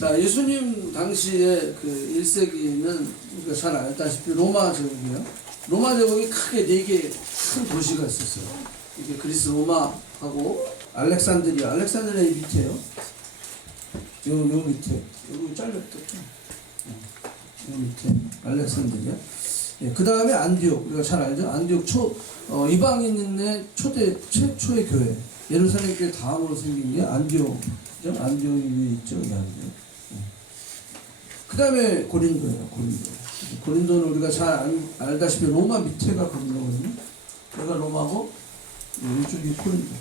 자, 예수님 당시에 그 1세기는 우리가 잘 알다시피 로마 제국이에요. 로마 제국이 크게 4개 큰 도시가 있었어요. 이게 그리스 로마하고 알렉산드리아 이 밑에요. 요 밑에. 여기 잘렸겠죠? 요 밑에. 알렉산드리아. 예, 그 다음에 안디옥. 우리가 잘 알죠? 안디옥 이방인의 최초의 교회. 예루살렘 교회 다음으로 생긴 게 안디옥이죠? 안디옥이 위에 있죠? 여기 안디옥. 그 다음에 고린도예요. 고린도는 우리가 잘 알다시피 로마 밑에가 고린도거든요. 여기가 로마고 이쪽이 고린도.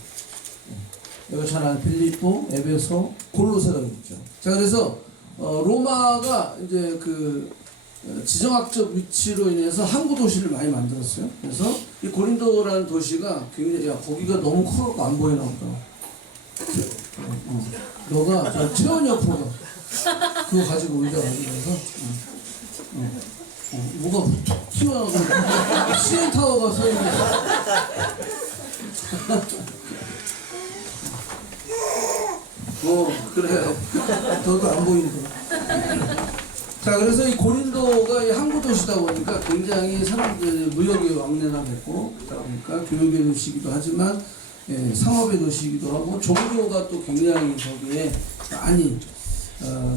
여기가 잘 아는 빌립보, 에베소, 골로새가 있죠. 자, 그래서 로마가 이제 그 지정학적 위치로 인해서 항구 도시를 많이 만들었어요. 그래서 이 고린도라는 도시가 굉장히 거기가 너무 커갖고 안 보이나 보다. 너가 채원이 옆으로 가. 그거 가지고 의자 가지고 가서 뭐가 툭 튀어나오고 CN 타워가 서 있는 그래요. 너도 안 보이니까. 자, 그래서 이 고린도가 이 항구 도시다 보니까 굉장히 사람들이 무역의 왕래나 됐고, 그러다 보니까 교육의 도시이기도 하지만 상업의 도시이기도 하고 종교가 또 굉장히 거기에 많이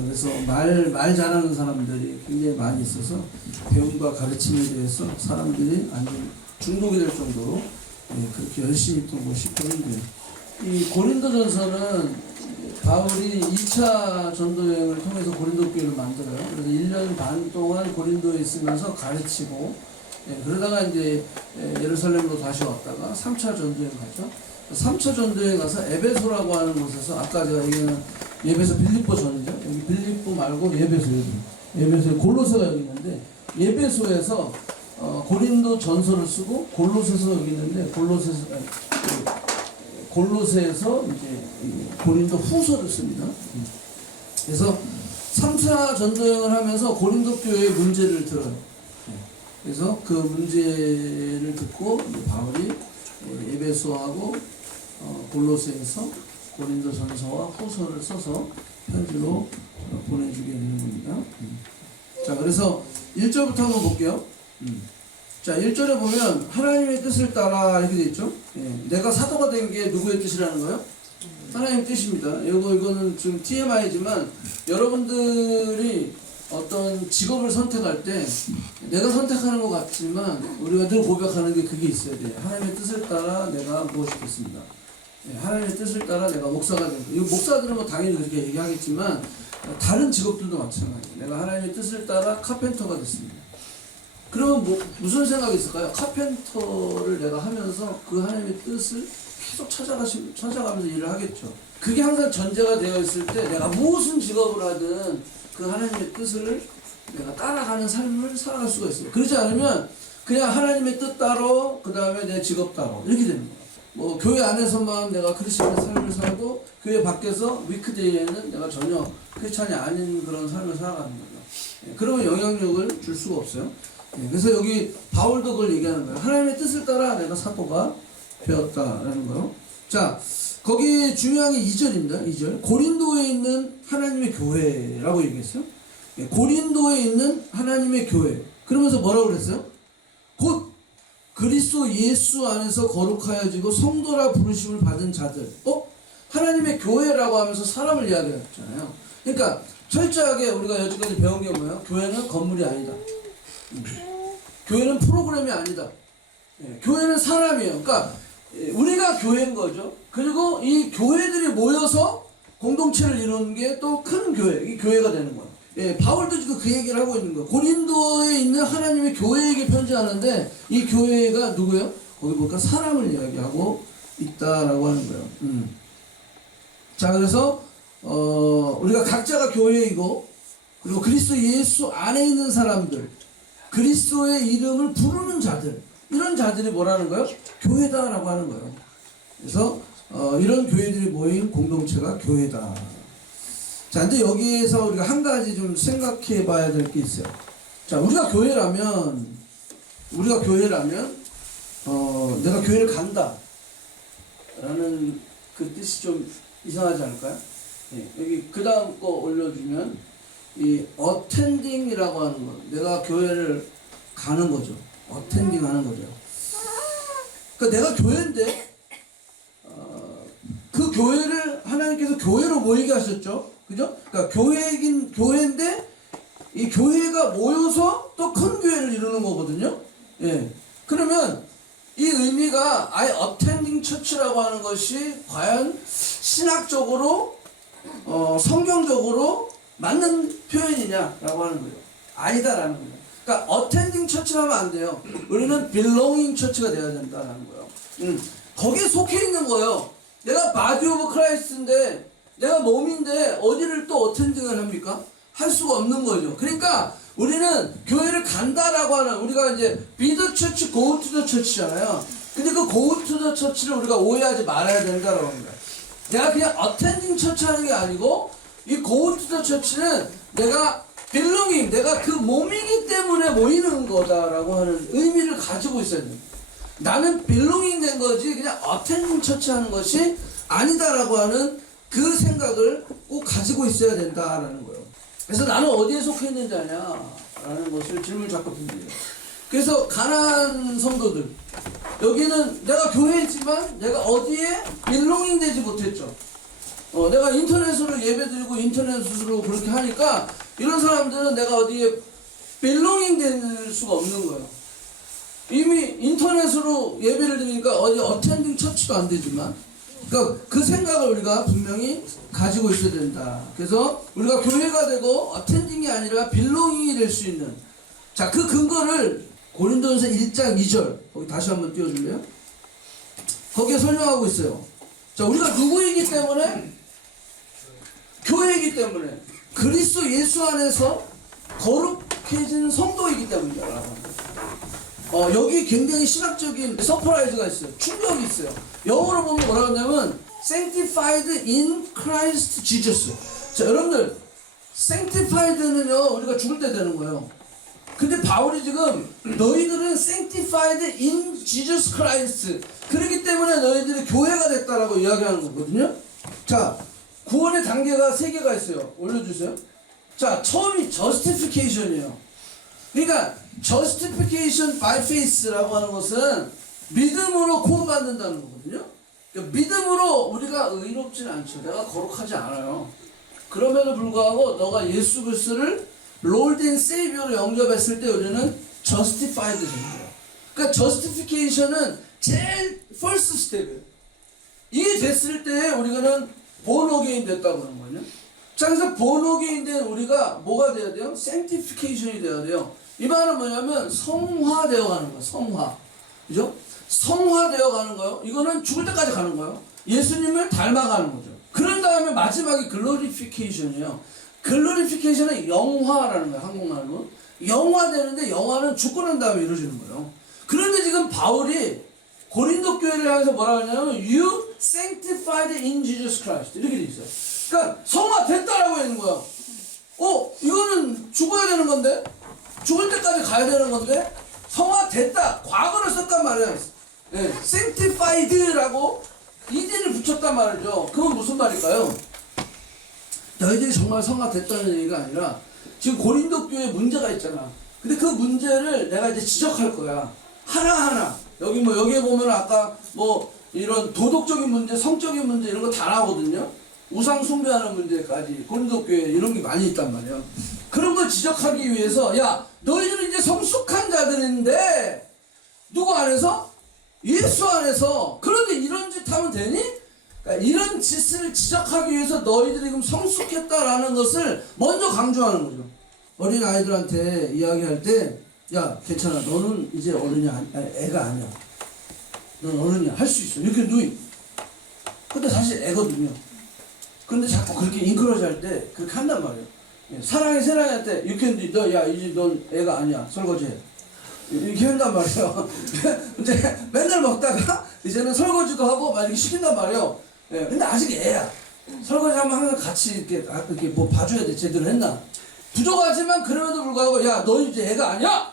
그래서 말 잘하는 사람들이 굉장히 많이 있어서 배움과 가르침에 대해서 사람들이 완전 중독이 될 정도로 그렇게 열심히 했던 곳이 고린도예요. 이 고린도전서는 바울이 2차 전도여행을 통해서 고린도 교회를 만들어요. 그래서 1년 반 동안 고린도에 있으면서 가르치고, 그러다가 이제 예루살렘으로 다시 왔다가 3차 전도여행 가죠. 3차 전도여행 가서 에베소라고 하는 곳에서 아까 제가 얘기한 에베소 빌립보 전이죠. 여기 빌립보 말고 에베소에 골로새가 여기 있는데, 에베소에서 고린도 전서를 쓰고 골로새서 여기 있는데 골로새에서 이제 고린도 후서를 씁니다. 그래서 3차 전도여행을 하면서 고린도 교회의 문제를 들어요. 그래서 그 문제를 듣고 바울이 에베소하고 골로새에서 고린도 전서와 후서를 써서 편지로 보내주게 되는 겁니다. 자, 그래서 1절부터 한번 볼게요. 자, 1절에 보면 하나님의 뜻을 따라 이렇게 돼 있죠. 내가 사도가 된 게 누구의 뜻이라는 거예요? 하나님의 뜻입니다. 이거는 좀 TMI지만 여러분들이 어떤 직업을 선택할 때 내가 선택하는 것 같지만 우리가 늘 고백하는 게 그게 있어야 돼요. 하나님의 뜻을 따라 내가 무엇이겠습니다. 하나님의 뜻을 따라 내가 목사가 된 거. 목사들은 뭐 당연히 그렇게 얘기하겠지만 다른 직업들도 마찬가지예요. 내가 하나님의 뜻을 따라 카펜터가 됐습니다. 그러면 무슨 생각이 있을까요? 카펜터를 내가 하면서 그 하나님의 뜻을 계속 찾아가면서 일을 하겠죠. 그게 항상 전제가 되어 있을 때 내가 무슨 직업을 하든 그 하나님의 뜻을 내가 따라가는 삶을 살아갈 수가 있어요. 그렇지 않으면 그냥 하나님의 뜻 따로 그 다음에 내 직업 따로 이렇게 되는 거예요. 뭐 교회 안에서만 내가 크리스천의 삶을 살고 교회 밖에서 위크데이에는 내가 전혀 크리스천이 아닌 그런 삶을 살아가는 거죠. 그러면 영향력을 줄 수가 없어요. 그래서 여기 바울도 그걸 얘기하는 거예요. 하나님의 뜻을 따라 내가 사도가 되었다라는 거요. 자, 거기 중요한 게 2절입니다. 2절. 고린도에 있는 하나님의 교회라고 얘기했어요. 고린도에 있는 하나님의 교회. 그러면서 뭐라고 그랬어요? 곧 그리스도 예수 안에서 거룩하여지고 성도라 부르심을 받은 자들. 하나님의 교회라고 하면서 사람을 이야기했잖아요. 그러니까 철저하게 우리가 여지까지 배운 게 뭐예요? 교회는 건물이 아니다. 교회는 프로그램이 아니다. 교회는 사람이에요. 그러니까 우리가 교회인 거죠. 그리고 이 교회들이 모여서 공동체를 이루는 게 또 큰 교회, 이 교회가 되는 거예요. 바울도 지금 그 얘기를 하고 있는 거예요. 고린도에 있는 하나님의 교회에게 편지하는데 이 교회가 누구예요? 거기 보니까 사람을 이야기하고 있다라고 하는 거예요. 자, 그래서 우리가 각자가 교회이고 그리고 그리스도 예수 안에 있는 사람들, 그리스도의 이름을 부르는 자들, 이런 자들이 뭐라는 거예요? 교회다라고 하는 거예요. 그래서 이런 교회들이 모인 공동체가 교회다. 자, 근데 여기에서 우리가 한 가지 좀 생각해 봐야 될 게 있어요. 자, 우리가 교회라면 내가 교회를 간다 라는 그 뜻이 좀 이상하지 않을까요? 여기 그 다음 거 올려주면 이 어텐딩이라고 하는 거, 내가 교회를 가는 거죠. 어텐딩 하는 거죠. 그러니까 내가 교회인데 그 교회를 하나님께서 교회로 모이게 하셨죠. 그죠? 그러니까 교회인데 이 교회가 모여서 또 큰 교회를 이루는 거거든요. 예. 그러면 이 의미가 아예 어텐딩 처치라고 하는 것이 과연 신학적으로 성경적으로 맞는 표현이냐라고 하는 거예요. 아니다라는 거예요. 그러니까 어텐딩 처치를 하면 안 돼요. 우리는 belonging 처치가 되어야 된다라는 거예요. 거기에 속해 있는 거예요. 내가 바디 오브 크라이스트인데 내가 몸인데 어디를 또 어텐딩을 합니까? 할 수가 없는 거죠. 그러니까 우리는 교회를 간다라고 하는, 우리가 이제 be the church, go to the church잖아요. 근데 그 go to the church를 우리가 오해하지 말아야 된다라고 합니다. 내가 그냥 attending church 하는 게 아니고 이 go to the church는 내가 belonging, 내가 그 몸이기 때문에 모이는 거다라고 하는 의미를 가지고 있어야 됩니다. 나는 belonging 된 거지 그냥 attending church 하는 것이 아니다라고 하는 그 생각을 꼭 가지고 있어야 된다라는 거예요. 그래서 나는 어디에 속해 있는지 아냐라는 것을 질문을 자꾸 듭니다. 그래서 가난한 성도들, 여기는 내가 교회지만 내가 어디에 belonging 되지 못했죠. 내가 인터넷으로 예배드리고 인터넷으로 그렇게 하니까 이런 사람들은 내가 어디에 belonging 될 수가 없는 거예요. 이미 인터넷으로 예배를 드리니까 어디 어텐딩 처치도 안 되지만, 그러니까 그 생각을 우리가 분명히 가지고 있어야 된다. 그래서 우리가 교회가 되고 어텐딩이 아니라 belonging이 될 수 있는, 자, 그 근거를 고린도전서 1장 2절 거기 다시 한번 띄워줄래요? 거기에 설명하고 있어요. 자, 우리가 누구이기 때문에? 교회이기 때문에, 그리스도 예수 안에서 거룩해진 성도이기 때문이다. 여기 굉장히 신학적인 서프라이즈가 있어요. 충격이 있어요. 영어로 보면 뭐라고 하냐면 sanctified in Christ Jesus. 자, 여러분들 sanctified는요 우리가 죽을 때 되는 거예요. 근데 바울이 지금 너희들은 sanctified in Jesus Christ, 그렇기 때문에 너희들이 교회가 됐다라고 이야기하는 거거든요. 자, 구원의 단계가 3개가 있어요. 올려주세요. 자, 처음이 justification이에요. 그러니까 justification by faith라고 하는 것은 믿음으로 구원받는다는 거거든요. 그러니까 믿음으로 우리가 의롭진 않죠. 내가 거룩하지 않아요. 그럼에도 불구하고 너가 예수 그리스도를 Lord and Savior로 영접했을 때 우리는 justified 되는 거예요. 그러니까 justification은 제일 first step이에요. 이게 됐을 때 우리는 born again 됐다고 하는 거예요. 자, 그래서 born again 된 우리가 뭐가 돼야 돼요? sanctification이 돼야 돼요. 이 말은 뭐냐면 성화되어 가는 거예요. 성화. 그죠? 성화되어 가는 거예요. 이거는 죽을 때까지 가는 거예요. 예수님을 닮아가는 거죠. 그런 다음에 마지막이 glorification이에요. glorification은 영화라는 거예요. 한국말로. 영화되는데 영화는 죽고 난 다음에 이루어지는 거예요. 그런데 지금 바울이 고린도 교회를 향해서 뭐라고 하냐면 You sanctified in Jesus Christ 이렇게 돼 있어요. 그러니까 성화됐다라고 하는 거예요. 이거는 죽어야 되는 건데, 죽을 때까지 가야 되는 건데 성화됐다, 과거를 썼단 말이에요. 네, sanctified라고 이제를 붙였단 말이죠. 그건 무슨 말일까요? 너희들이 정말 성화됐다는 얘기가 아니라 지금 고린도 교회에 문제가 있잖아. 근데 그 문제를 내가 이제 지적할 거야. 하나하나. 여기에 보면 아까 뭐 이런 도덕적인 문제, 성적인 문제 이런 거 다 나오거든요. 우상 숭배하는 문제까지 고린도 교회에 이런 게 많이 있단 말이에요. 그런 걸 지적하기 위해서, 야, 너희들은 이제 성숙한 자들인데 누구 안에서? 예수 안에서. 그런데 이런 짓 하면 되니? 그러니까 이런 짓을 지적하기 위해서 너희들이 지금 성숙했다라는 것을 먼저 강조하는 거죠. 어린 아이들한테 이야기할 때, 야, 괜찮아, 너는 이제 어른이 애가 아니야. 넌 어른이야, 할 수 있어. 이렇게 누이. 근데 사실 애거든요. 근데 자꾸 그렇게 인크로지 할 때 그렇게 한단 말이에요. 사랑의 세랑이한테 이렇게 야, 이제 넌 애가 아니야, 설거지해. 이렇게 한단 말이에요. 이제 맨날 먹다가 이제는 설거지도 하고 막 이렇게 시킨단 말이에요. 근데 아직 애야. 설거지 하면 항상 같이 이렇게 뭐 봐줘야 돼. 제대로 했나. 부족하지만 그럼에도 불구하고, 야, 너 이제 애가 아니야!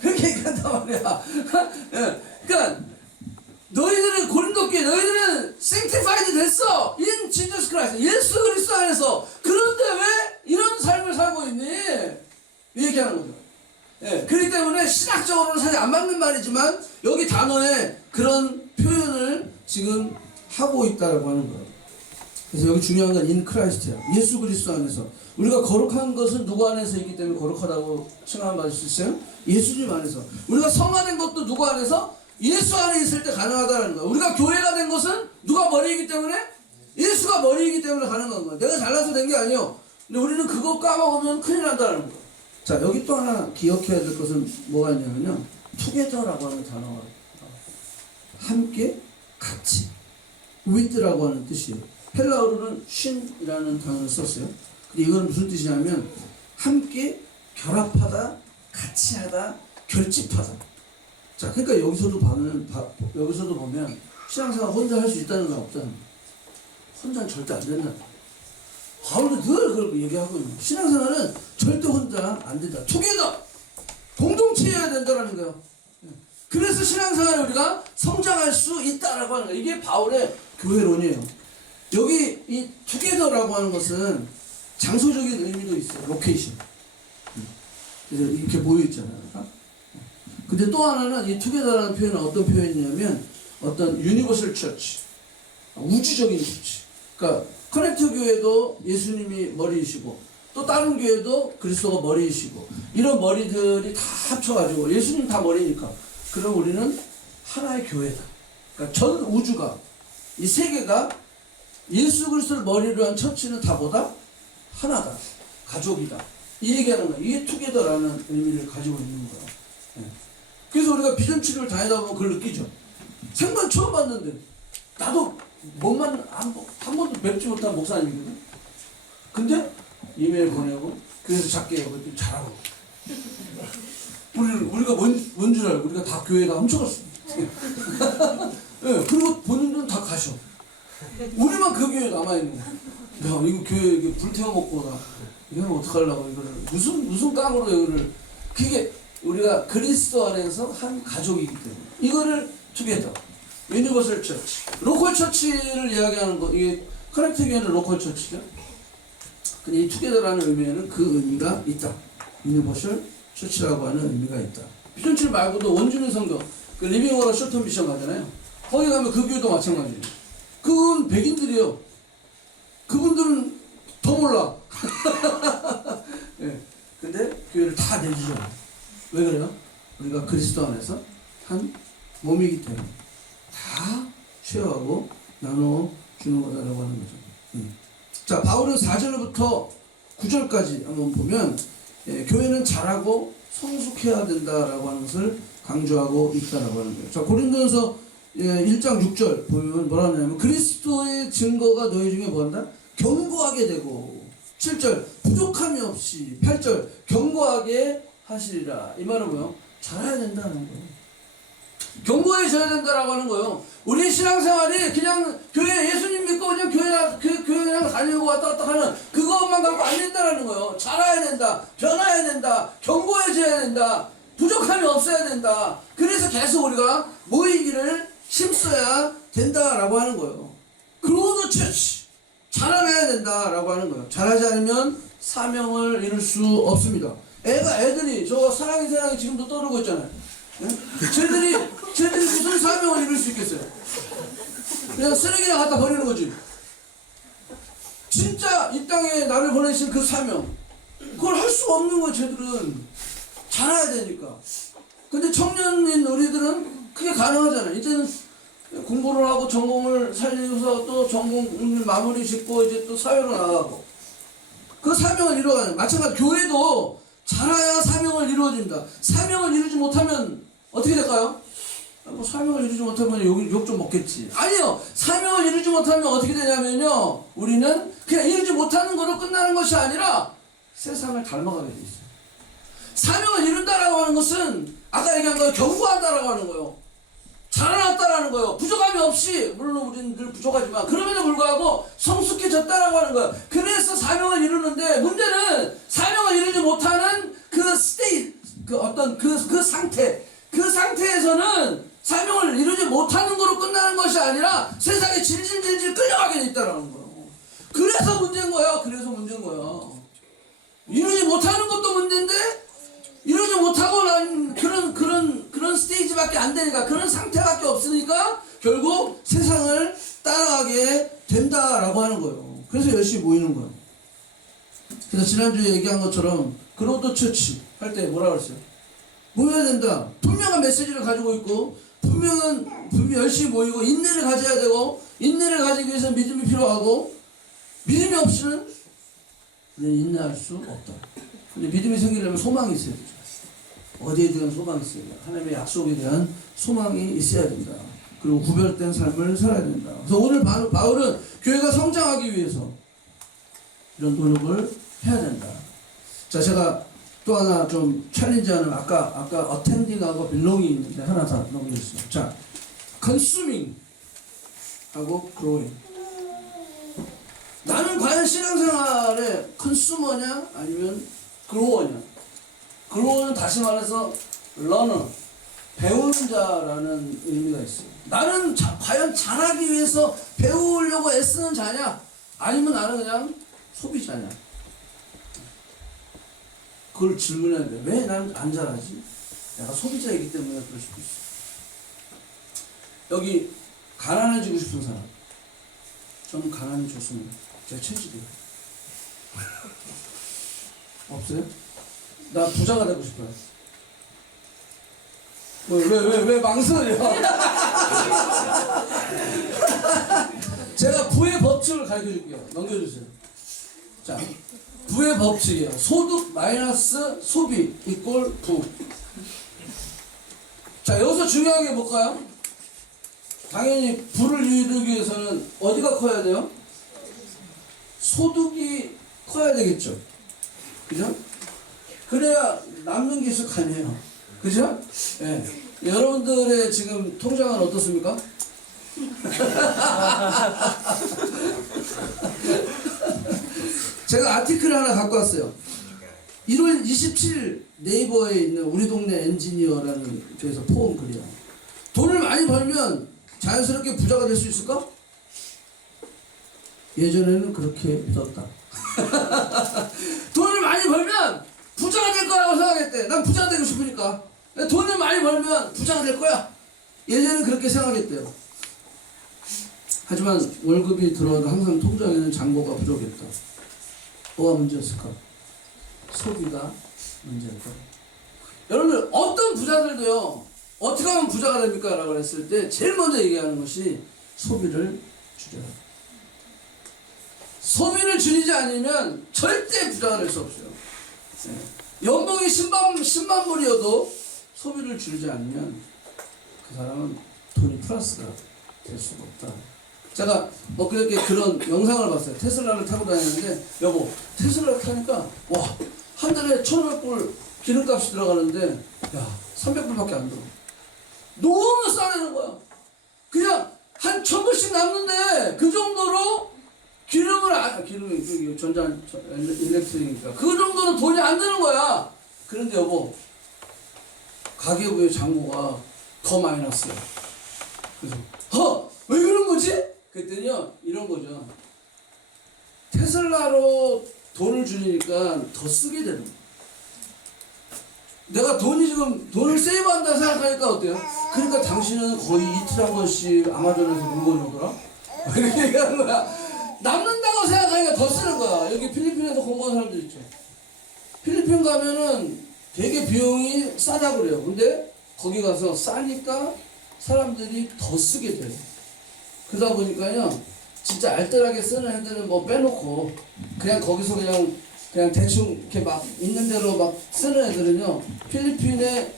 그렇게 얘기한단 말이야. 그러니까 너희들은 고린도 교회 너희들은 sanctified 됐어 in Jesus Christ 예수 그리스도 안에서. 그런데 왜 이런 삶을 살고 있니? 얘기하는 거죠. 예, 그렇기 때문에 신학적으로는 사실 안 맞는 말이지만 여기 단어에 그런 표현을 지금 하고 있다라고 하는 거예요. 그래서 여기 중요한 건 in Christ야. 예수 그리스도 안에서. 우리가 거룩한 것은 누구 안에서이기 때문에 거룩하다고 칭함받을 수 있어요? 예수님 안에서. 우리가 성화된 것도 누구 안에서? 예수 안에 있을 때 가능하다는 거예요. 우리가 교회가 된 것은 누가 머리이기 때문에? 예수가 머리이기 때문에 가능한 거예요. 내가 잘나서 된 게 아니에요. 근데 우리는 그거 까먹으면 큰일 난다는 거예요. 자, 여기 또 하나 기억해야 될 것은 뭐가 있냐면요. 투게더라고 하는 단어가 나와요. 함께, 같이. with라고 하는 뜻이에요. 헬라어로는 쉰이라는 단어를 썼어요. 근데 이건 무슨 뜻이냐면 함께 결합하다, 같이 하다, 결집하다. 자, 그러니까 여기서도 보면 신앙생활 혼자 할 수 있다는 건 없잖아요. 혼자는 절대 안 된다. 바울도 늘 그렇게 얘기하고 있는 거예요. 신앙생활은 절대 혼자 안 된다. 투게더! 공동체여야 된다는 거예요. 그래서 신앙생활에 우리가 성장할 수 있다라고 하는 거예요. 이게 바울의 교회론이에요. 여기 이 투게더라고 하는 것은 장소적인 의미도 있어요. 로케이션. 그래서 이렇게 모여있잖아요. 근데 또 하나는 이 투게더라는 표현은 어떤 표현이냐면 어떤 유니버설 처치, 우주적인 처치. 그러니까 커넥트 교회도 예수님이 머리이시고 또 다른 교회도 그리스도가 머리이시고 이런 머리들이 다 합쳐가지고 예수님 다 머리니까 그럼 우리는 하나의 교회다. 그러니까 전 우주가 이 세계가 예수 그리스도를 머리로 한 처치는 다 뭐다? 하나다. 가족이다. 이 얘기하는 거야. 이게 투게더라는 의미를 가지고 있는 거야. 그래서 우리가 비전 치료를 다니다 보면 그걸 느끼죠. 생전 처음 봤는데 나도 몸만 한 번도 뵙지 못한 목사님이거든. 근데 이메일 보내고 그래서 작게 하고 잘하고 우리가 뭔 줄 알고 우리가 다 교회가 훔쳐갔어. 네, 그리고 본인들은 다 가셔. 우리만 그 교회에 남아있는 거야. 야, 이거 교회 이거 불태워먹고 나 이거는 어떡하려고 이거를 무슨 깡으로 이거를. 그게 우리가 그리스도 안에서 한 가족이기 때문에 이거를 투게더 유니버설 처치, 로컬 처치를 이야기하는 거. 이게 커넥트 교회는 로컬 처치죠. 근데 이 투게더라는 의미에는 그 의미가 있다. 유니버설 처치라고 하는 의미가 있다. 비전칠 말고도 원주민 성경 그 리빙 워러 쇼트 미션 가잖아요. 거기 가면 그 교회도 마찬가지예요. 그건 백인들이요. 그분들은 더 몰라. 네. 근데 교회를 다 내주죠. 왜 그래요? 우리가 그리스도 안에서 한 몸이기 때문에 다 쉐어하고 나눠주는 거다라고 하는 거죠. 자, 바울은 4절부터 9절까지 한번 보면 교회는 잘하고 성숙해야 된다라고 하는 것을 강조하고 있다라고 하는 거예요. 자, 고린도전서 1장 6절 보면 뭐라 하냐면 그리스도의 증거가 너희 중에 뭐한다? 견고하게 되고 7절 부족함이 없이 8절 견고하게 하시리라. 이 말은 뭐예요? 잘해야 된다는 거예요. 견고해져야 된다라고 하는 거예요. 우리 신앙생활이 그냥 교회 예수님 믿고 그냥 교회 그냥 다니고 왔다 갔다 하는 그것만 갖고 안 된다라는 거예요. 잘해야 된다. 변화해야 된다. 견고해져야 된다. 부족함이 없어야 된다. 그래서 계속 우리가 모이기를 힘써야 된다라고 하는 거예요. 그로도 처치 잘해야 된다라고 하는 거예요. 잘하지 않으면 사명을 이룰 수 없습니다. 애들이 저 사랑이 지금도 떠오르고 있잖아요. 네? 쟤들이 무슨 사명을 이룰 수 있겠어요? 그냥 쓰레기나 갖다 버리는 거지. 진짜 이 땅에 나를 보내신 그 사명 그걸 할 수가 없는 거예요. 쟤들은 잘해야 되니까. 근데 청년인 우리들은 그게 가능하잖아요. 이제는 공부를 하고 전공을 살리면서 또 전공 마무리 짓고 이제 또 사회로 나가고 그 사명을 이루어가는. 마찬가지 교회도 잘해야 사명을 이루어집니다. 사명을 이루지 못하면 어떻게 될까요? 뭐 사명을 이루지 못하면 욕 좀 먹겠지. 아니요. 사명을 이루지 못하면 어떻게 되냐면요. 우리는 그냥 이루지 못하는 거로 끝나는 것이 아니라 세상을 닮아가게 돼 있어요. 사명을 이룬다라고 하는 것은 아까 얘기한 거예요. 견고한다라고 하는 거예요. 자라났다라는 거예요. 부족함이 없이, 물론 우리는 늘 부족하지만 그럼에도 불구하고 성숙해졌다라고 하는 거예요. 그래서 사명을 이루는데 문제는 사명을 이루지 못하는 그 스테이트, 그 어떤 그 상태, 그 상태에서는 사명을 이루지 못하는 거로 끝나는 것이 아니라 세상에 질질질질 끌려가게 돼 있다라는 거예요. 그래서 문제인 거야. 그래서 문제인 거야. 이루지 못하는 것도 문제인데 이루지 못하고 난 그런 스테이지밖에 안 되니까, 그런 상태밖에 없으니까 결국 세상을 따라가게 된다라고 하는 거예요. 그래서 열심히 모이는 거예요. 그래서 지난주에 얘기한 것처럼 그로드 처치 할 때 뭐라 그랬어요? 모여야 된다. 분명한 메시지를 가지고 있고 분명 열심히 모이고 인내를 가져야 되고, 인내를 가지기 위해서 믿음이 필요하고, 믿음이 없이는 우리는 인내할 수 없다. 근데 믿음이 생기려면 소망이 있어야 되죠. 어디에 대한 소망이 있어야 된다. 하나님의 약속에 대한 소망이 있어야 된다. 그리고 구별된 삶을 살아야 된다. 그래서 오늘 바울은 교회가 성장하기 위해서 이런 노력을 해야 된다. 자, 제가 또 하나 좀 챌린지하는, 아까 어텐딩하고 빌롱이 있는데 하나 다 넘겼어요. 자, 컨슈밍 하고 그로잉. 나는 과연 신앙생활의 컨슈머냐 아니면 그로어냐? 그로어는 다시 말해서 러너, 배우는 자라는 의미가 있어요. 나는 과연 잘하기 위해서 배우려고 애쓰는 자냐? 아니면 나는 그냥 소비자냐? 그걸 질문해야 돼. 왜 나는 안 잘하지? 내가 소비자이기 때문에 그럴 수도 있어. 여기 가난해지고 싶은 사람. 저는 가난이 좋습니다. 제 체질이에요. 없어요? 나 부자가 되고 싶어요. 왜 망설여? 제가 부의 법칙을 가르쳐 줄게요. 넘겨주세요. 자, 부의 법칙이에요. 소득 마이너스 소비 이꼴 부. 자, 여기서 중요한 게 뭘까요? 당연히 부를 이루기 위해서는 어디가 커야 돼요? 소득이 커야 되겠죠. 그죠? 그래야 남는 게 있을 거 아니에요. 그죠? 예. 여러분들의 지금 통장은 어떻습니까? 제가 아티클을 하나 갖고 왔어요. 1월 27일 네이버에 있는 우리 동네 엔지니어라는 저에서 포옹 글이야. 돈을 많이 벌면 자연스럽게 부자가 될 수 있을까? 예전에는 그렇게 믿었다. 돈을 많이 벌면 부자가 될 거라고 생각했대. 난 부자가 되고 싶으니까. 돈을 많이 벌면 부자가 될 거야. 예전에는 그렇게 생각했대요. 하지만 월급이 들어와도 항상 통장에는 잔고가 부족했다. 뭐가 문제였을까? 소비가 문제일까? 여러분들, 어떤 부자들도요, 어떻게 하면 부자가 됩니까? 라고 했을 때 제일 먼저 얘기하는 것이 소비를 줄여라. 소비를 줄이지 않으면 절대 부자가 될 수 없어요. 네. 연봉이 10만 불이어도 소비를 줄이지 않으면 그 사람은 돈이 플러스가 될 수가 없다. 제가 그렇게 그런 영상을 봤어요. 테슬라를 타고 다니는데, 여보, 테슬라를 타니까 와, 한 달에 1,500불 기름값이 들어가는데 야, 300불밖에 안 들어. 너무 싸다는 거야. 그냥 한 1,000불씩 남는데 그 정도로 기름이 전자 일렉트릭이니까 그 정도로 돈이 안 드는 거야. 그런데 여보, 가계부의 잔고가 더 마이너스야. 그래서 왜 그런 거지? 그랬더니요, 이런 거죠. 테슬라로 돈을 줄이니까 더 쓰게 되는 거야. 내가 돈을 세이브한다 생각하니까 어때요? 그러니까 당신은 거의 이틀에 한 번씩 아마존에서 물건을 오더라? 이렇게 얘기하는 거야. 남는다고 생각하니까 더 쓰는 거야. 여기 필리핀에서 공부하는 사람들 있죠. 필리핀 가면은 되게 비용이 싸다고 그래요. 근데 거기 가서 싸니까 사람들이 더 쓰게 돼요. 그러다 보니까요, 진짜 알뜰하게 쓰는 애들은 뭐 빼놓고 그냥 거기서 그냥 대충 이렇게 막 있는 대로 막 쓰는 애들은요, 필리핀의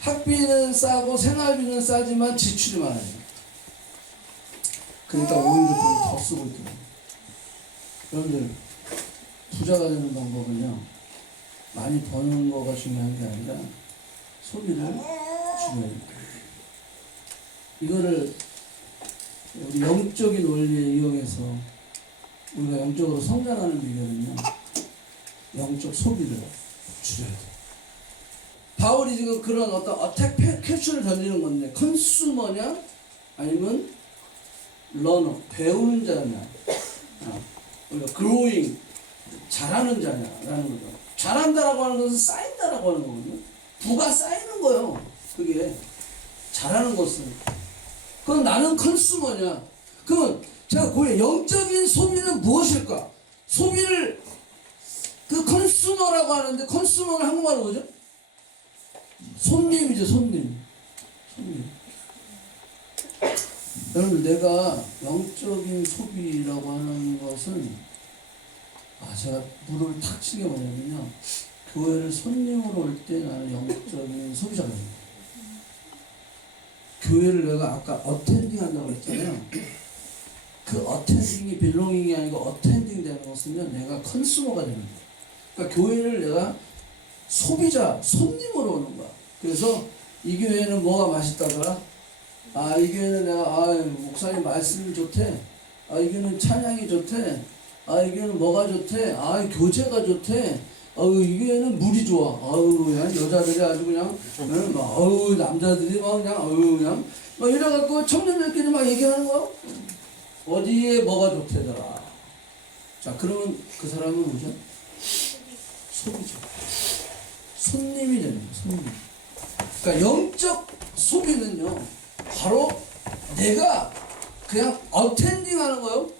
학비는 싸고 생활비는 싸지만 지출이 많아요. 그러니까 오히려 돈을 더 쓰고 있더라고요. 여러분들, 부자가 되는 방법은요, 많이 버는 거가 중요한 게 아니라 소비를 줄여야 돼요. 이거를 우리 영적인 원리에 이용해서 우리가 영적으로 성장하는 비결은요, 영적 소비를 줄여야 돼요. 바울이 지금 그런 어떤 어택 캡슐을 던지는 건데, 컨슈머냐 아니면 러너, 배우는 자냐, 우리가 growing, 잘하는 자냐라는 거죠. 잘한다라고 하는 것은 쌓인다라고 하는 거거든요. 부가 쌓이는 거예요. 그게 잘하는 것은. 그럼 나는 컨슈머냐? 그러면 제가 고려 영적인 소비는 무엇일까? 소비를 그 컨슈머라고 하는데, 컨슈머는 한국말로 뭐죠? 손님이죠, 손님. 여러분, 내가 영적인 소비라고 하는 것은, 제가 무릎을 탁 치게 뭐냐면요, 교회를 손님으로 올 때 나는 영적인 소비자가 됩니다. 교회를 내가 아까 어텐딩 한다고 했잖아요. 그 어텐딩이 빌롱잉이 아니고 어텐딩 되는 것은요, 내가 컨슈머가 되는 거예요. 그러니까 교회를 내가 소비자, 손님으로 오는 거야. 그래서 이 교회는 뭐가 맛있다더라? 이 교회는 내가, 목사님 말씀이 좋대. 이 교회는 찬양이 좋대. 이 교회는 뭐가 좋대. 교제가 좋대. 이 교회는 물이 좋아. 그냥 여자들이 아주 그냥, 남자들이 그냥, 이래갖고 청년들끼리 막 얘기하는 거야. 어디에 뭐가 좋대더라. 자, 그러면 그 사람은 뭐죠? 소비죠. 손님이 되는 거예요, 손님. 그러니까 영적 소비는요, 바로 내가 그냥 어텐딩 하는 거예요.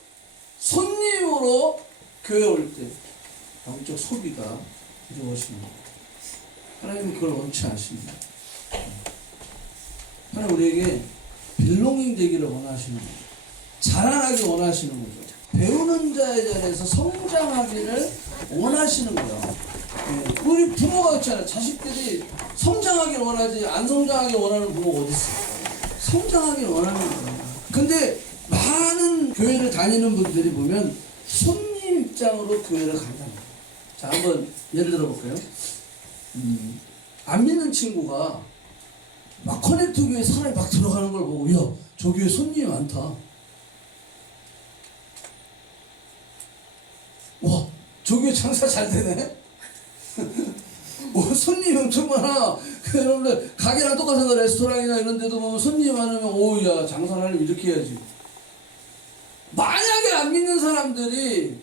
손님으로 교회 올 때 영적 소비가 이루어집니다. 하나님은 그걸 원치 않습니다. 하나님 우리에게 빌롱잉 되기를 원하시는 거예요. 자라나기 원하시는 거죠. 배우는 자에 대해서 성장하기를 원하시는 거예요. 우리 부모가 있잖아요. 자식들이 성장하기를 원하지 안 성장하기 원하는 부모가 어디 있어요? 성장하기를 원하는 거예요. 근데 많은 교회를 다니는 분들이 보면 손님 입장으로 교회를 간다는 거예요. 자, 한번 예를 들어 볼까요? 안 믿는 친구가 막 커넥트 교회 사람이 막 들어가는 걸 보고, 야, 저 교회 손님이 많다. 와, 저 교회 장사 잘 되네? 손님이 엄청 많아. 여러분들, 가게랑 똑같은 레스토랑이나 이런 데도 보면 손님이 많으면, 야, 장사를 하려면 이렇게 해야지. 만약에 안 믿는 사람들이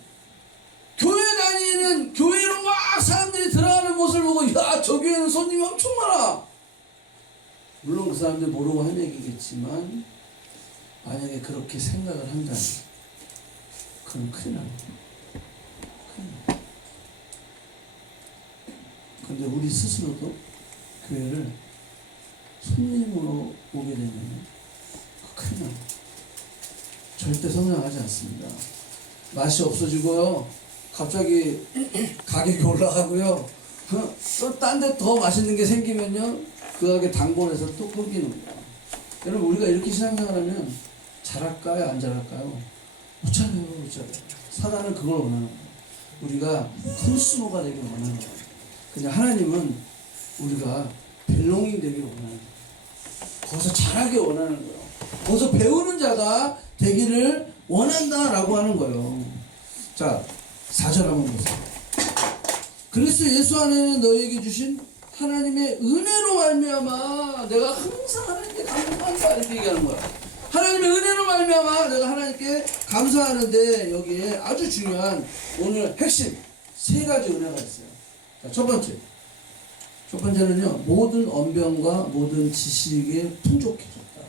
교회 다니는, 교회로 막 사람들이 들어가는 모습을 보고, 야, 저 교회는 손님이 엄청 많아. 물론 그 사람들 모르고 한 얘기겠지만, 만약에 그렇게 생각을 한다면, 그건 큰일 납니다. 근데 우리 스스로도 교회를 손님으로 오게 되면 큰일 납니다. 절대 성장하지 않습니다. 맛이 없어지고요. 갑자기 가격이 올라가고요. 또 딴 데 더 맛있는 게 생기면요. 그 가게 단골에서 또 끊기는 거예요. 여러분, 우리가 이렇게 신앙생활하면 잘할까요? 안 잘할까요? 못 잘해요. 못 잘해요. 사단은 그걸 원하는 거예요. 우리가 컨슈머가 되기를 원하는 거예요. 그냥 하나님은 우리가 벨롱잉 되기를 원하는 거예요. 거기서 잘하기 원하는 거예요. 거기서 배우는 자가 되기를 원한다라고 하는 거예요. 자, 4절 한번 보세요. 그리스도 예수 안에는 너희에게 주신 하나님의 은혜로 말미암아 내가 항상 하나님께 감사한다, 이렇게 얘기하는 거야. 하나님의 은혜로 말미암아 내가 하나님께 감사하는데, 여기에 아주 중요한 오늘 핵심 3가지 은혜가 있어요. 자, 첫 번째는요, 모든 언변과 모든 지식에 풍족해졌다.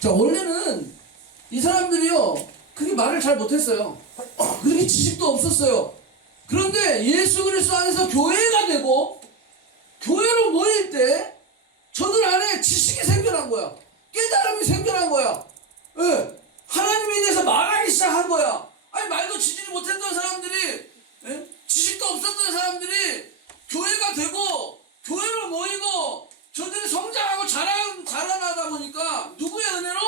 자, 원래는 이 사람들이요, 그렇게 말을 잘 못했어요. 그렇게 지식도 없었어요. 그런데 예수 그리스도 안에서 교회가 되고 교회로 모일 때 저들 안에 지식이 생겨난 거야. 깨달음이 생겨난 거야. 예. 하나님에 대해서 말하기 시작한 거야. 아니, 말도 지지를 못했던 사람들이, 예? 지식도 없었던 사람들이 교회가 되고 교회로 모이고 저들이 성장하고 자라나다 보니까 누구의 은혜로?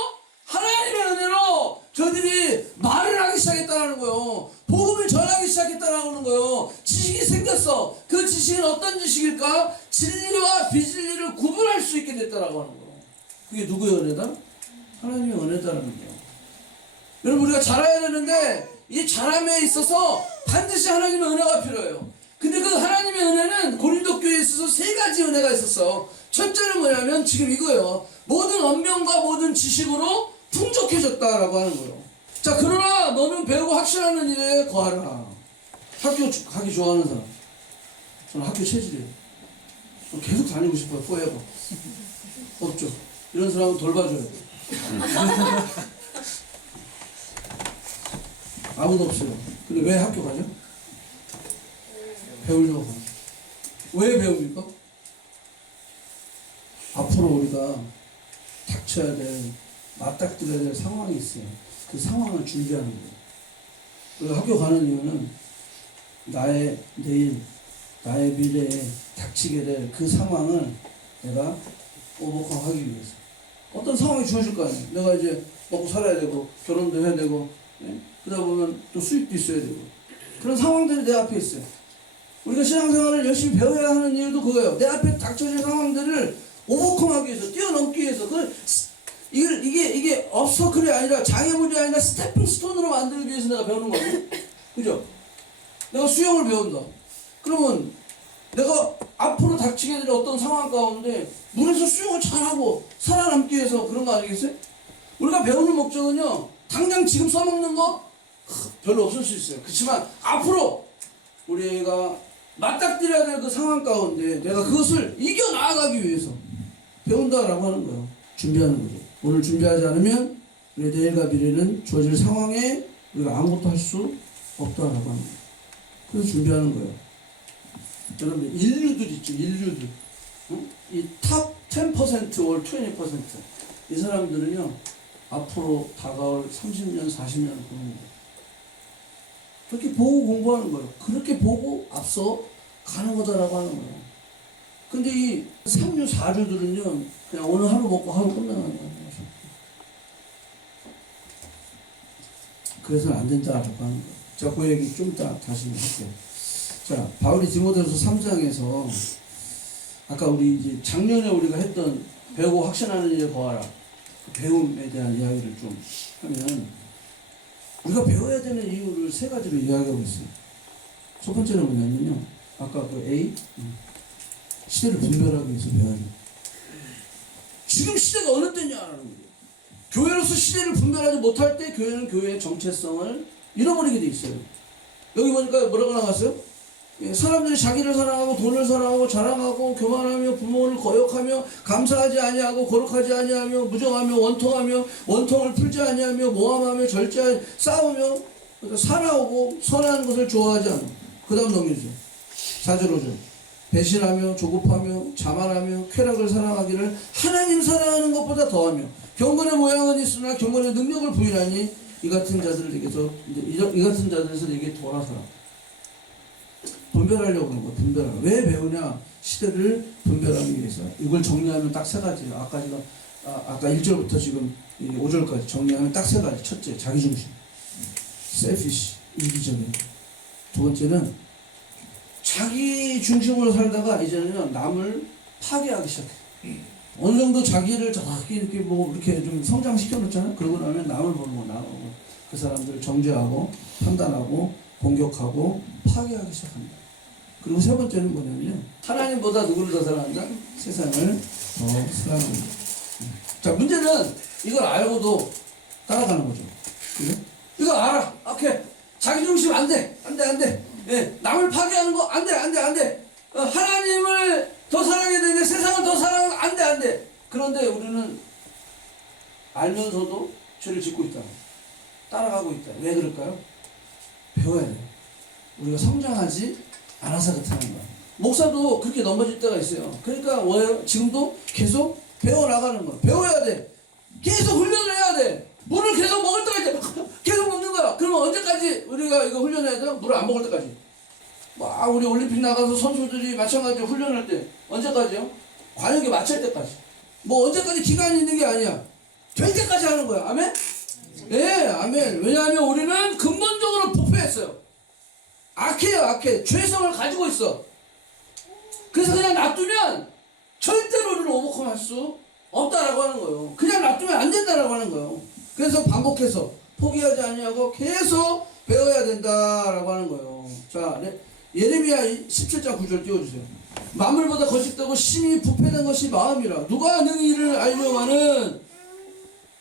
하나님의 은혜로 저들이 말을 하기 시작했다는 거예요. 복음을 전하기 시작했다는 거예요. 지식이 생겼어. 그 지식은 어떤 지식일까? 진리와 비진리를 구분할 수 있게 됐다라고 하는 거예요. 그게 누구의 은혜다? 하나님의 은혜다라는 거예요. 여러분, 우리가 자라야 되는데 이 자람에 있어서 반드시 하나님의 은혜가 필요해요. 근데 그 하나님의 은혜는 고린도 교회에 있어서 세 가지 은혜가 있었어. 첫째는 뭐냐면 지금 이거예요. 모든 언명과 모든 지식으로 풍족해졌다라고 하는 거예요. 자, 그러나 너는 배우고 확신하는 일에 거하라. 학교 가기 좋아하는 사람. 저는 학교 체질이에요. 계속 다니고 싶어요. forever. 없죠. 이런 사람은 돌봐줘야 돼요. 아무도 없어요. 근데 왜 학교 가죠? 배우려고 가죠. 왜 배웁니까? 앞으로 우리가 닥쳐야 될, 맞닥뜨려야 될 상황이 있어요. 그 상황을 준비하는 거예요. 우리가 학교 가는 이유는 나의 내일, 나의 미래에 닥치게 될 그 상황을 내가 오버컴하기 위해서. 어떤 상황이 주어질 거 아니에요. 내가 이제 먹고 살아야 되고, 결혼도 해야 되고, 예? 그러다 보면 또 수입도 있어야 되고. 그런 상황들이 내 앞에 있어요. 우리가 신앙생활을 열심히 배워야 하는 이유도 그거예요. 내 앞에 닥쳐진 상황들을 오버컴하기 위해서, 뛰어넘기 위해서. 이게 업서클이 아니라 장애물이 아니라 스태핑 스톤으로 만들기 위해서 내가 배우는 거거든요. 그죠? 내가 수영을 배운다. 그러면 내가 앞으로 닥치게 될 어떤 상황 가운데 물에서 수영을 잘하고 살아남기 위해서 그런 거 아니겠어요? 우리가 배우는 목적은요, 당장 지금 써먹는 거 별로 없을 수 있어요. 그렇지만 앞으로 우리가 맞닥뜨려야 될 그 상황 가운데 내가 그것을 이겨나가기 위해서 배운다라고 하는 거예요. 준비하는 거죠. 오늘 준비하지 않으면 우리 내일과 미래는 주어질 상황에 우리가 아무것도 할 수 없다라고 하는 거예요. 그래서 준비하는 거예요. 여러분, 인류들 있죠, 인류들. 응? 이 탑 10% or 20%. 이 사람들은요, 앞으로 다가올 30년, 40년 보는 거예요. 그렇게 보고 공부하는 거예요. 그렇게 보고 앞서 가는 거다라고 하는 거예요. 근데 이 3류, 4류들은요, 그냥 오늘 하루 먹고 하루 끝나는 거예요. 그래서는 안 된다라고 하는 거예요. 자, 그 얘기 좀 이따 다시 할게요. 자, 바울이 디모데후서 3장에서 아까 우리 이제 작년에 우리가 했던 배우고 확신하는 일에 거하라. 그 배움에 대한 이야기를 좀 하면 우리가 배워야 되는 이유를 세 가지로 이야기하고 있어요. 첫 번째는 뭐냐면요. 아까 그 A, 시대를 분별하기 위해서 배워야 돼요. 지금 시대가 어느 때냐라는 거예요. 교회로서 시대를 분별하지 못할 때 교회는 교회의 정체성을 잃어버리게 돼 있어요. 여기 보니까 뭐라고 나왔어요? 사람들이 자기를 사랑하고 돈을 사랑하고 자랑하고 교만하며 부모를 거역하며 감사하지 아니하고 거룩하지 아니하며 무정하며 원통하며 원통을 풀지 아니하며 모함하며 절제하며 싸우며 사나우고 선한 것을 좋아하지 않아. 그 다음 넘기죠. 4절 5절. 배신하며 조급하며 자만하며 쾌락을 사랑하기를 하나님 사랑하는 것보다 더하며 경건의 모양은 있으나 경건의 능력을 부인하니 이 같은 자들에게서 이 같은 자들에서 내게 돌아서라. 분별하려고 하는 거예요. 분별하려고. 왜 배우냐? 시대를 분별하기 위해서. 이걸 정리하면 딱 세 가지예요. 아까 1절부터 지금 5절까지 정리하면 딱 세 가지. 첫째, 자기중심. selfish, 이기적인. 두 번째는 자기 중심으로 살다가 이제는요, 남을 파괴하기 시작해요. 어느 정도 자기를 이렇게 이렇게 좀 성장시켜 놓잖아요. 그러고 나면 남을 보는 거, 나오고 그 사람들을 정죄하고 판단하고 공격하고 파괴하기 시작합니다. 그리고 세 번째는 뭐냐면 하나님보다 누구를 더 사랑한다? 세상을 더 사랑합니다. 자, 문제는 이걸 알고도 따라가는 거죠. 그래? 이거 알아. 오케이. 자기중심 안 돼. 안 돼. 예, 남을 파괴하는 거 안 돼. 하나님을 더 사랑해야 되는데 세상을 더 사랑하는 거 안 돼. 그런데 우리는 알면서도 죄를 짓고 있다. 따라가고 있다. 왜 그럴까요? 배워야 돼요. 우리가 성장하지 않아서 그렇다는 거야. 목사도 그렇게 넘어질 때가 있어요. 그러니까 지금도 계속 배워나가는 거야. 배워야 돼. 계속 훈련을 해야 돼. 물을 계속 먹을 때까지 계속 먹는 거야. 그러면 언제까지 우리가 이거 훈련해야 돼요? 물을 안 먹을 때까지. 우리 올림픽 나가서 선수들이 마찬가지로 훈련할 때 언제까지요? 관역에 맞출 때까지. 언제까지 기간이 있는 게 아니야. 될 때까지 하는 거야. 아멘? 네, 아멘. 왜냐하면 우리는 근본적으로 부패했어요. 악해요, 악해. 죄성을 가지고 있어. 그래서 그냥 놔두면 절대로 우리를 오버컴 할 수 없다라고 하는 거예요. 그냥 놔두면 안 된다라고 하는 거예요. 그래서 반복해서 포기하지 아니하고 계속 배워야 된다라고 하는 거예요. 자, 예레미야 17장 9절 띄워주세요. 만물보다 거짓되고 심히 부패된 것이 마음이라. 누가 능히 이를 알려마는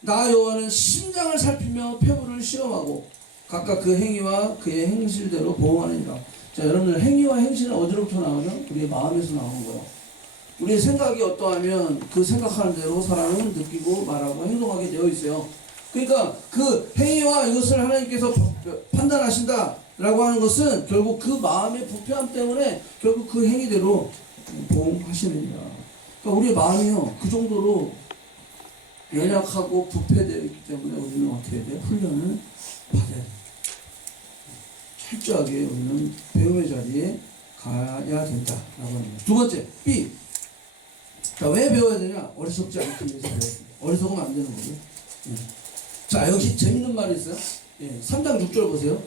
나 여호와는 심장을 살피며 폐부를 시험하고 각각 그 행위와 그의 행실대로 보응하느니라. 자, 여러분들 행위와 행실은 어디로부터 나오죠? 우리의 마음에서 나오는 거예요. 우리의 생각이 어떠하면 그 생각하는 대로 사람은 느끼고 말하고 행동하게 되어 있어요. 그러니까 그 행위와 이것을 하나님께서 판단하신다라고 하는 것은 결국 그 마음의 부패함 때문에 결국 그 행위대로 보응하시느니라. 그러니까 우리의 마음이요, 그 정도로 연약하고 부패되어 있기 때문에 우리는 어떻게 해야 돼요? 훈련을 받아야 돼요. 철저하게 우리는 배움의 자리에 가야 된다라고 하는 거예요. 두 번째, B. 자, 왜 배워야 되냐? 어리석지 않기 위해서 배워야 돼요. 어리석으면 안 되는 거죠. 자, 여기 재밌는 말이 있어요. 3장 6절 보세요.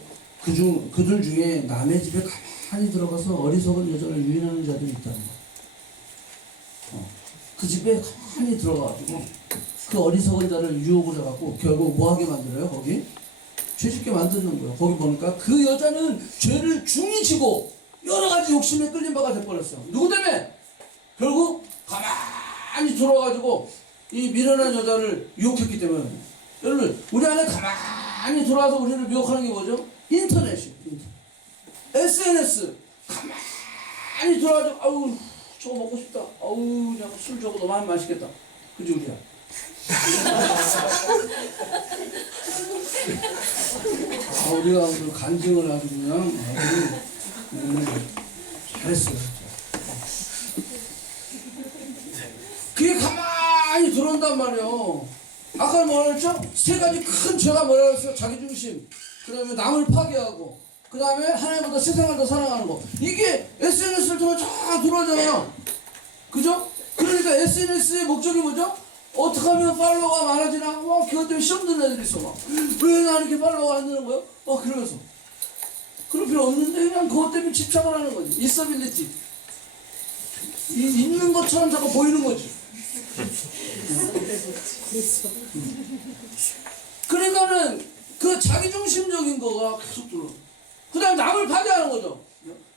그들 중에 남의 집에 가만히 들어가서 어리석은 여자를 유인하는 자들이 있다는 거예요. 그 집에 가만히 들어가가지고 그 어리석은 자를 유혹을 해갖고 결국 뭐하게 만들어요? 거기 죄짓게 만드는 거예요. 거기 보니까 그 여자는 죄를 중히 지고 여러 가지 욕심에 끌린 바가 돼버렸어요. 누구 때문에? 결국 가만히 들어와가지고 이 미련한 여자를 유혹했기 때문에. 여러분, 우리 안에 가만히 들어와서 우리를 미혹하는 게 뭐죠? 인터넷이에요. SNS. 가만히 들어와가지고 아우 저거 먹고 싶다. 아우 그냥 술 저거 너무 맛있겠다. 그지 우리야? 우리가 그 간증을 아주 그냥 잘했어요. 그게 가만히 들어온단 말이에요. 아까 뭐라 그랬죠? 세 가지 큰 죄가 뭐라 그랬어요? 자기중심, 그 다음에 남을 파괴하고, 그 다음에 하나님보다 세상을 더 사랑하는 거. 이게 SNS를 통해 쫙 들어오잖아요. 그죠? 그러니까 SNS의 목적이 뭐죠? 어떻게 하면 팔로워가 많아지나? 그것 때문에 시험 드는 애들이 있어. 막. 왜 나 이렇게 팔로워가 안 되는 거야? 그러면서. 그럴 필요 없는데 그냥 그것 때문에 집착을 하는 거지. 있어빌리티. 있는 것처럼 자꾸 보이는 거지. 그러니까는 그 자기중심적인 거가 계속 들어. 그 다음에 남을 파괴하는 거죠.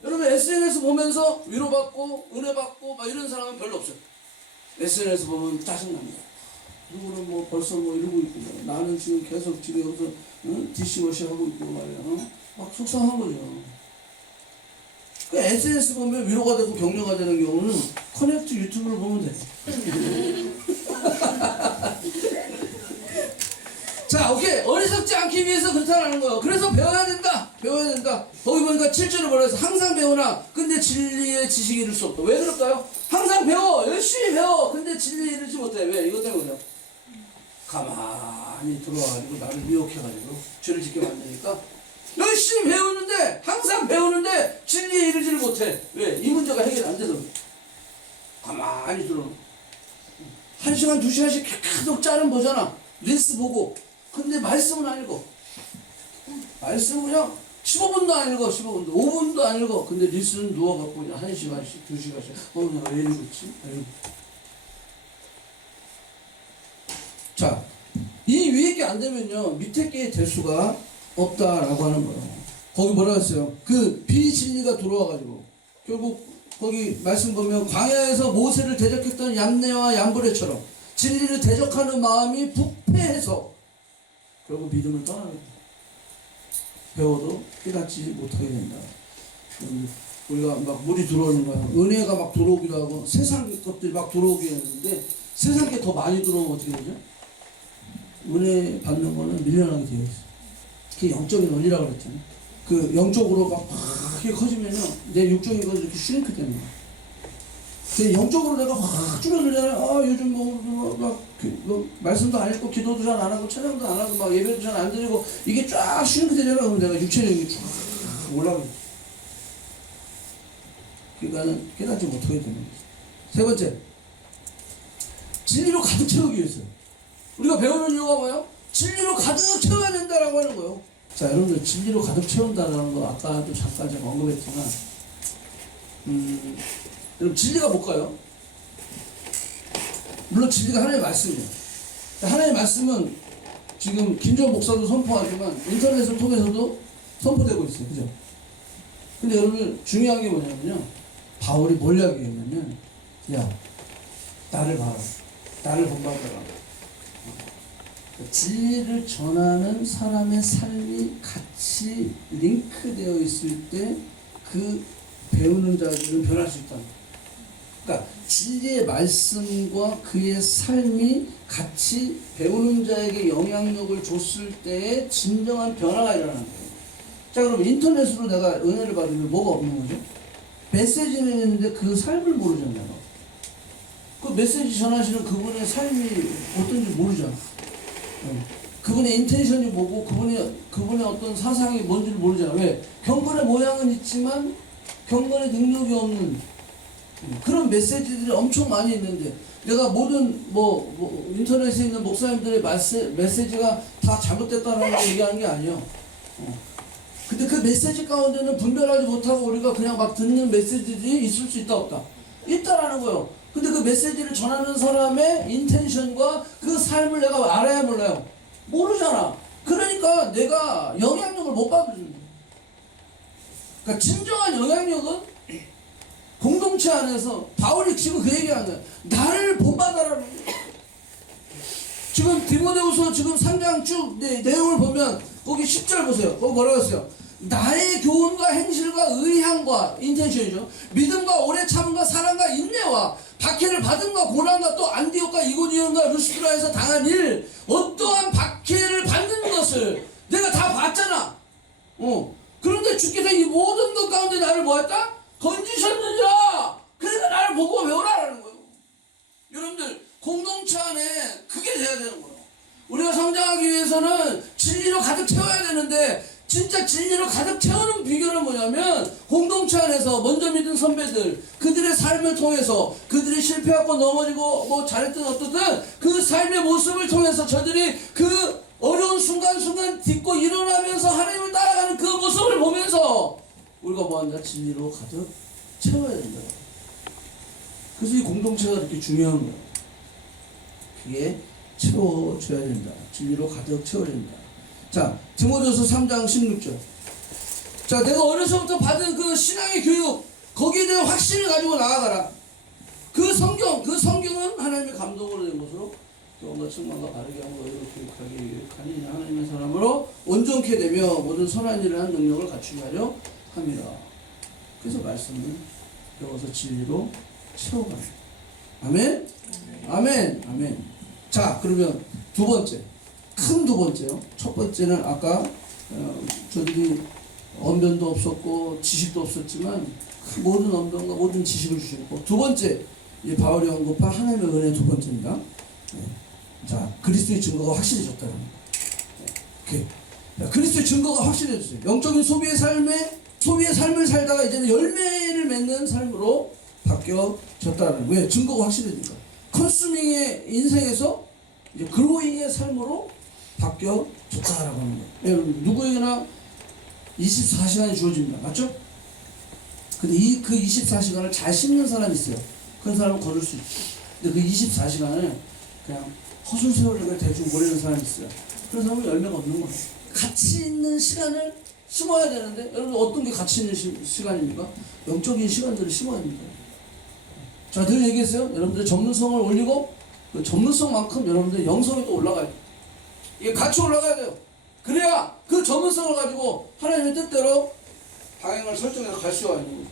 여러분 SNS 보면서 위로받고 은혜받고 막 이런 사람은 별로 없어요. SNS 보면 짜증납니다. 누구는 뭐 벌써 뭐 이러고 있고 나는 지금 계속 집에 여기서 디시워시 하고 있고 말이야. 막 속상한 거죠. 그 SNS 보면 위로가 되고 격려가 되는 경우는 커넥트 유튜브를 보면 돼. 자, 오케이. 어리석지 않기 위해서 그렇다는 거예요. 그래서 배워야 된다. 배워야 된다. 거기 보니까 7절에 뭐라 해서 항상 배우나 근데 진리의 지식이 이룰 수 없다. 왜 그럴까요? 항상 배워. 열심히 배워. 근데 진리에 이르지 못해. 왜? 이것 때문에요. 가만히 들어와가지고 나를 미혹해가지고 죄를 짓게 만드니까 열심히 배우는데 항상 배우는데 진리에 이르지를 못해. 왜? 이 문제가 해결 안 돼서. 가만히 들어. 1시간, 2시간씩 계속 짜는 보잖아. 릴스 보고. 근데 말씀은 안 읽어. 말씀은요 15분도 안 읽어. 15분도 5분도 안 읽어. 근데 릴스는 누워갖고 1시간씩 2시간씩 내가 왜 읽었지? 자, 이 위에 게 안 되면요 밑에 게 될 수가 없다라고 하는 거예요. 거기 뭐라 했어요? 그 비진리가 들어와가지고 결국 거기 말씀 보면 광야에서 모세를 대적했던 얌네와 얌브레처럼 진리를 대적하는 마음이 부패해서 결국 믿음을 떠나게 된다. 배워도 깨닫지 못하게 된다. 우리가 막 물이 들어오는 거야. 은혜가 막 들어오기도 하고 세상 것들이 막 들어오게 하는데 세상 게 더 많이 들어오면 어떻게 되죠? 은혜 받는 거는 밀려나게 되어 있어. 그게 영적인 원리라고 그랬잖아요. 그 영적으로 막 이렇게 커지면요 내 육적인 것이 이렇게 슈링크 되는 거야. 영적으로 내가 확 줄어들잖아요. 요즘 뭐 말씀도 안 읽고 기도도 잘 안 하고 찬양도 안 하고 막 예배도 잘 안 드리고 이게 쫙 슈링크 되잖아요. 그럼 내가 육체력이 쫙 올라가요. 그러니까는 깨닫지 못하게 되는 거죠. 세 번째, 진리로 가득 채우기 위해서. 우리가 배우는 이유가 뭐예요? 진리로 가득 채워야 된다라고 하는 거예요. 자, 여러분들 진리로 가득 채운다라는 거 아까도 잠깐 제가 언급했지만 여러분 진리가 뭘까요? 물론 진리가 하나님의 말씀이에요. 하나님의 말씀은 지금 김전 목사도 선포하지만 인터넷을 통해서도 선포되고 있어요. 그죠? 근데 여러분 중요한 게 뭐냐면요. 바울이 뭘 이야기했냐면, 야, 나를 봐라. 나를 본받아라. 진리를 전하는 사람의 삶이 같이 링크되어 있을 때 그 배우는 자들은 변할 수 있다. 그러니까 진리의 말씀과 그의 삶이 같이 배우는 자에게 영향력을 줬을 때의 진정한 변화가 일어나는 거예요. 자, 그럼 인터넷으로 내가 은혜를 받으면 뭐가 없는 거죠? 메시지는 있는데 그 삶을 모르잖아요. 그 메시지 전하시는 그분의 삶이 어떤지 모르잖아. 그분의 인텐션이 뭐고 그분의 어떤 사상이 뭔지를 모르잖아. 왜? 경건의 모양은 있지만 경건의 능력이 없는 그런 메시지들이 엄청 많이 있는데, 내가 모든 인터넷에 있는 목사님들의 메시지가 다 잘못됐다는 얘기하는 게 아니에요. 근데 그 메시지 가운데는 분별하지 못하고 우리가 그냥 막 듣는 메시지들이 있을 수 있다 없다? 있다라는 거예요. 근데 그 메시지를 전하는 사람의 인텐션과 그 삶을 내가 알아야 몰라요? 모르잖아. 그러니까 내가 영향력을 못 받는 거예요. 그러니까 진정한 영향력은 공동체 안에서, 바울이 지금 그 얘기하는 거예요. 나를 본받아라는 거예요. 지금 디모데후서 지금 3장 쭉 내용을 보면 거기 10절 보세요. 거기 뭐라고 했어요? 나의 교훈과 행실과 의향과 인텐션이죠. 믿음과 오래 참음과 사랑과 인내와 박해를 받음과 고난과 또 안디옥과 이고니온과 루스드라에서 당한 일, 어떠한 박해를 받는 것을 내가 다 봤잖아. 그런데 주께서 이 모든 것 가운데 나를 뭐했다? 건지셨느니라. 그러니까 나를 보고 배우라라는 거예요. 여러분들 공동체 안에 그게 돼야 되는 거예요. 우리가 성장하기 위해서는 진리로 가득 채워야 되는데, 진짜 진리로 가득 채우는 비결은 뭐냐면, 공동체 안에서 먼저 믿은 선배들, 그들의 삶을 통해서, 그들이 실패하고 넘어지고 뭐 잘했든 어떻든 그 삶의 모습을 통해서 저들이 그 어려운 순간순간 딛고 일어나면서 하나님을 따라가는 그 모습을 보면서 우리가 뭐한다? 진리로 가득 채워야 된다. 그래서 이 공동체가 이렇게 중요한 거예요. 그게 채워줘야 된다. 진리로 가득 채워야 된다. 자, 디모데후서 3장 16절. 자, 내가 어려서부터 받은 그 신앙의 교육, 거기에 대한 확신을 가지고 나아가라. 그 성경은 하나님의 감동으로 된 것으로 교훈과 책망과 바르게 하고 의롭게 교육하기 유익하니 하나님의 사람으로 온전케 되며 모든 선한 일을 한 능력을 갖추게 하려 함이라. 그래서 말씀을 배워서 진리로 채워가라. 아멘? 아멘. 아멘. 자, 그러면 두 번째, 큰 두 번째요. 첫 번째는 아까 저들이 언변도 없었고 지식도 없었지만 모든 언변과 모든 지식을 주셨고, 두 번째, 이 바울이 언급한 하나님의 은혜 두 번째입니다. 자, 그리스도의 증거가 확실해졌다는 거예요. 그리스도의 증거가 확실해졌어요. 영적인 소비의 삶을 살다가 이제는 열매를 맺는 삶으로 바뀌어졌다는 거예요. 왜? 증거가 확실해지니까. 컨슈밍의 인생에서 이제 그로잉의 삶으로 바뀌어졌다라고 하는 거예요. 여러분, 누구에게나 24시간이 주어집니다. 맞죠? 근데 그 24시간을 잘 씹는 사람이 있어요. 그런 사람은 거둘 수 있죠. 근데 그 24시간을 그냥 허술세월을 대충 보내는 사람이 있어요. 그런 사람은 열매가 없는 거예요. 가치 있는 시간을 심어야 되는데, 여러분 어떤 게 가치 있는 시간입니까? 영적인 시간들을 심어야 됩니다. 자, 늘 얘기했어요. 여러분들 전문성을 올리고 그 전문성만큼 여러분들 영성이 또 올라가야 돼요. 이게 같이 올라가야 돼요. 그래야 그 전문성을 가지고 하나님의 뜻대로 방향을 설정해서 갈 수가 있는 거예요.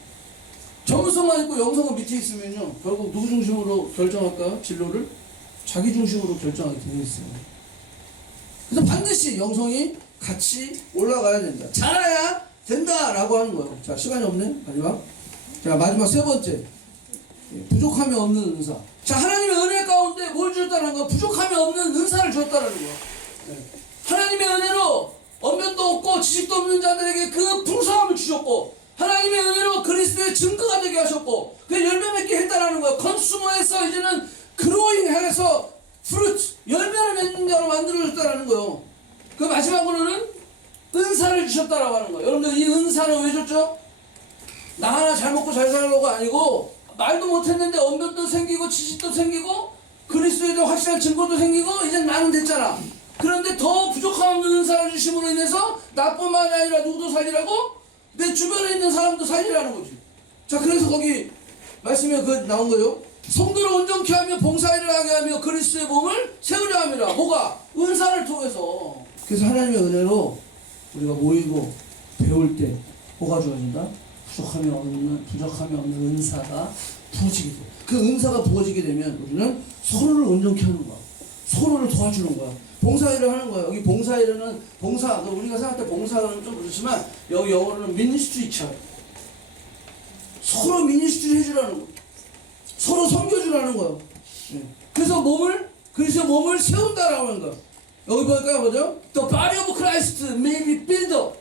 전문성만 있고 영성은 밑에 있으면요, 결국 누구 중심으로 결정할까요? 진로를? 자기 중심으로 결정하게 되어 있어요. 그래서 반드시 영성이 같이 올라가야 된다. 잘해야 된다라고 하는 거예요. 자, 시간이 없네. 마지막 세 번째, 부족함이 없는 은사. 자, 하나님의 은혜 가운데 뭘 주셨다는 거? 부족함이 없는 은사를 주었다는 거예요. 하나님의 은혜로 언변도 없고 지식도 없는 자들에게 그 풍성함을 주셨고, 하나님의 은혜로 그리스도의 증거가 되게 하셨고, 그 열매 맺게 했다라는 거예요. 컨슈머에서 이제는 그로잉 해서 프루트, 열매를 맺는 자로 만들어졌다라는 거예요. 그 마지막으로는 은사를 주셨다라고 하는 거예요. 여러분들, 이 은사는 왜 줬죠? 나 하나 잘 먹고 잘 살려고가 아니고, 말도 못했는데 언변도 생기고 지식도 생기고 그리스도에 대한 확실한 증거도 생기고 이제 나는 됐잖아. 그런데 더 부족함 없는 은사를 주심으로 인해서 나뿐만이 아니라 누구도 살리라고 내 주변에 있는 사람도 살리라는 거지. 자, 그래서 거기 말씀에 그 나온 거요. 성도를 온전케 하며 봉사일을 하게 하며 그리스도의 몸을 세우려 함이라. 뭐가? 은사를 통해서. 그래서 하나님의 은혜로 우리가 모이고 배울 때 뭐가 주어진다? 부족함이 없는 은사가 부어지게 돼. 그 은사가 부어지게 되면 우리는 서로를 온전케 하는 거야. 서로를 도와주는 거야. 봉사일을 하는 거야. 여기 봉사일은 봉사, 우리가 생각할 때 봉사는 좀 그렇지만 여기 영어로는 미니스트리처. 서로 미니스트리 해주라는 거. 서로 섬겨주라는 거예요. 그래서 그리스도 몸을 세운다라고 하는 거예요. 여기 보니까 뭐죠? The body of Christ may be built up.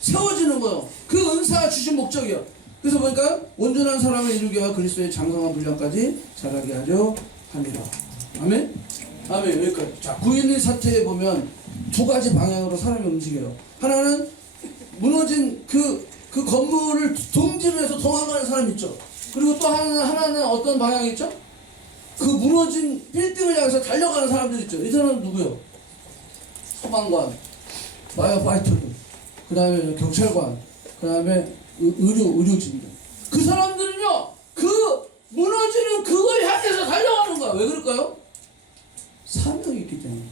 세워지는 거예요. 그 은사가 주신 목적이에요. 그래서 보니까 온전한 사람을 이루게 하여 그리스도의 장성한 분량까지 자라게 하려 합니다. 아멘? 아멘. 여기까지. 자, 9.11 사태에 보면 두 가지 방향으로 사람이 움직여요. 하나는 무너진 그 건물을 둥지로 해서 도망가는 사람 있죠. 그리고 또 하나는 어떤 방향이 있죠? 그 무너진 빌딩을 향해서 달려가는 사람들 있죠. 이 사람은 누구요? 소방관, 파이어파이터들, 그 다음에 경찰관, 그 다음에 의료진들. 그 사람들은요, 그 무너지는 그걸 향해서 달려가는 거야. 왜 그럴까요? 사명이 있기 때문에.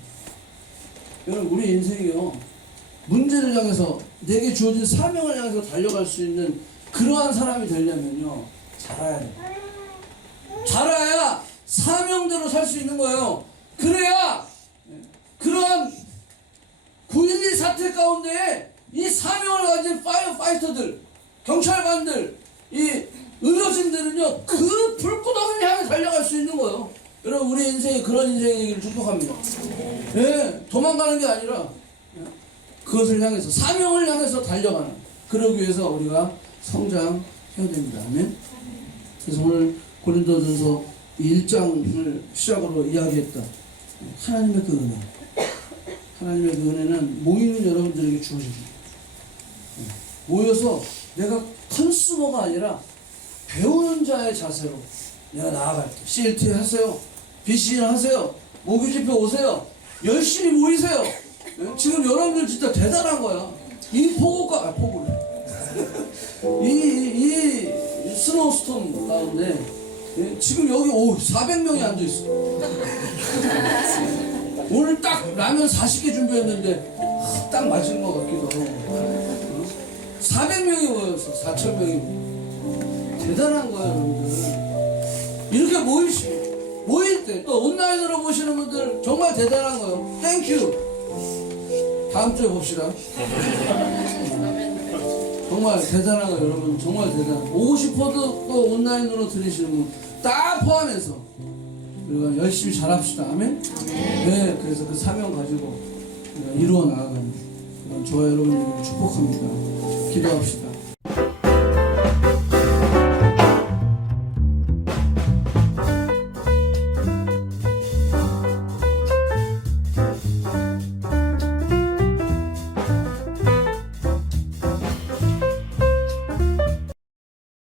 여러분, 우리 인생이요, 문제를 향해서, 내게 주어진 사명을 향해서 달려갈 수 있는 그러한 사람이 되려면요, 자라야 돼. 자라야 사명대로 살 수 있는 거예요. 그래야 그러한 9.11 사태 가운데 이 사명을 가진 파이터들, 경찰관들, 이 의료진들은요, 그 불구덩이를 향해 달려갈 수 있는 거예요. 여러분, 우리 인생이 그런 인생이기를 축복합니다. 예, 도망가는 게 아니라 그것을 향해서, 사명을 향해서 달려가는, 그러기 위해서 우리가 성장해야 됩니다. 아멘. 그래서 오늘 고린도전서 1장을 시작으로 이야기했다. 하나님의 그 은혜. 하나님의 그 은혜는 모이는 여러분들에게 주어집니다. 모여서 내가 컨슈머가 아니라 배우는 자의 자세로 내가 나아갈게. CLT 하세요. BCN 하세요. 모교 집회 오세요. 열심히 모이세요. 지금 여러분들 진짜 대단한 거야. 이 폭우래. 이 스노우스톰 가운데 지금 여기 400명이 앉아있어. 오늘 딱 라면 40개 준비했는데 딱 맞은 것 같기도 하고. 400명이 모였어. 4,000명이. 대단한 거야, 여러분들. 이렇게 모일 때, 또 온라인으로 보시는 분들 정말 대단한 거예요. 땡큐. 다음 주에 봅시다. 정말 대단한 거예요, 여러분. 정말 대단한. 오고 싶어도 또 온라인으로 들으시는 분 다 포함해서 우리가 열심히 잘합시다. 아멘? 네, 그래서 그 사명 가지고 우리가 이루어 나아가는 그런 저와 여러분들을 축복합니다. 기도합시다.